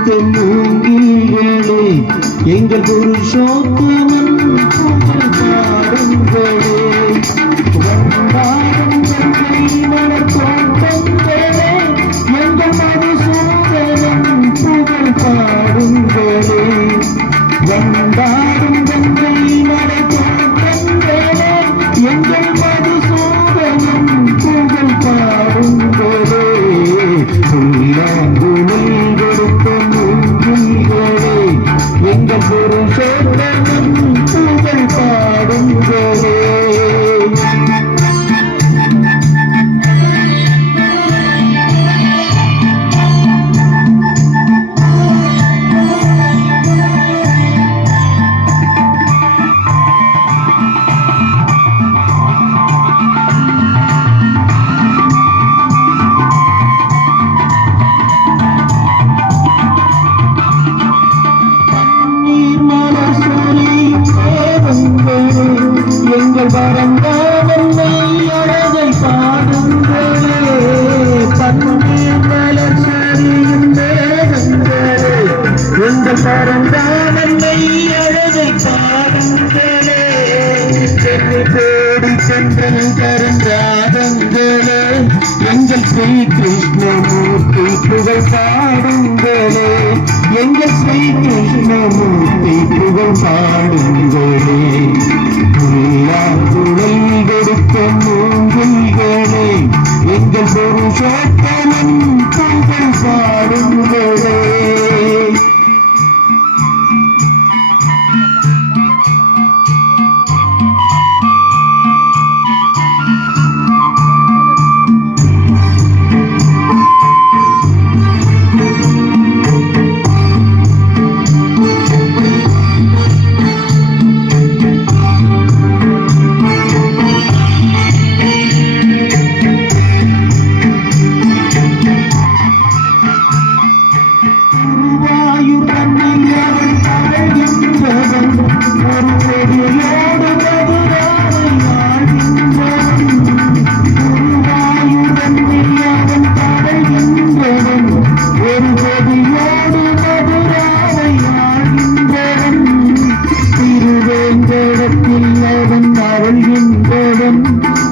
மூங்கில்களே எங்கள் புருஷோத்தமன் புகழ் பாடுங்களே வந்தாடும் வெள்ளை மலர் தோட்டங்களே எங்கள் மதுசூதனன் புகழ் பாடுங்களே வந்தாடும் வெள்ளை மலர் தோட்டங்களே எங்கள் மதுசூதனன் புகழ் பாடுங்களே எங்கள் புருஷோத்தமன் புகழ் பாடுங்களே எங்கள் பரந்தானன்னை அழகை பாடுங்களே பன்னீர் மலர் சொரியும் மேகங்களே எங்கள் பரந்தானன்னை அழகை பாடுங்களே சென்று தேடி சென்றல் கரந்தாதங்களே எங்கள் ஸ்ரீ கிருஷ்ணமூர்த்தி புகழ் பாடுங்களே எங்கள் ஸ்ரீ கிருஷ்ணமூர்த்தி புகழ் பாடுங்களே துணை கொடுத்த மூங்கில்களே எங்கள் புருஷோத்தமன் புகழ் பாடுங்களே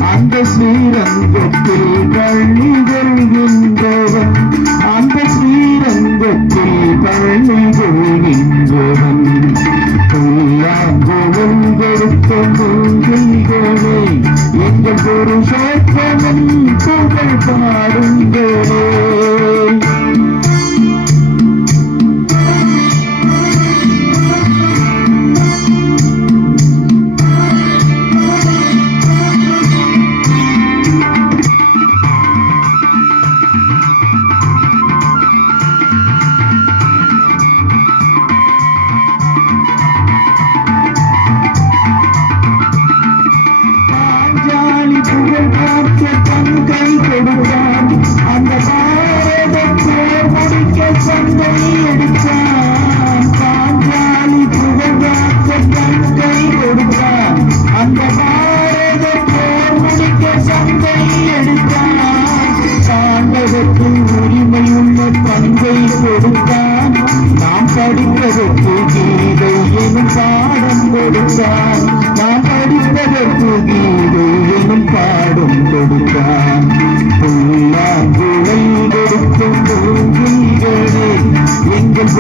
அந்த ஸ்ரீரங்கத்தில் பள்ளி கொள்கின்றவன் அந்த ஸ்ரீரங்கத்தில் பள்ளி கொள்கின்றவன் புல்லாங்குழல் கொடுத்த மூங்கில்களே எங்கள் புருஷோத்தமன் புகழ் பாடுங்களே புகழ் பார்க்க பங்கை கொடுத்தான் அந்த பாரத போர் முடிக்க சண்டை எடுத்தான் பாஞ்சாலி புகழ் பார்க்க பங்கை கொடுத்தான் அந்த பாரத போர் முடிக்க சண்டை எடுத்தான் பாண்டவத்தில் உரிமையுள்ள பங்கை கொடுத்தான் நாம் படிப்பதற்கு கீதை எனும் பாடம் கொடுத்தான் நாம் படிப்பதற்கு கீதை எனும் பாடும் கொடுத்தான் புல்லாங்குழல் கொடுக்கும் மூங்கில்களே எங்கள்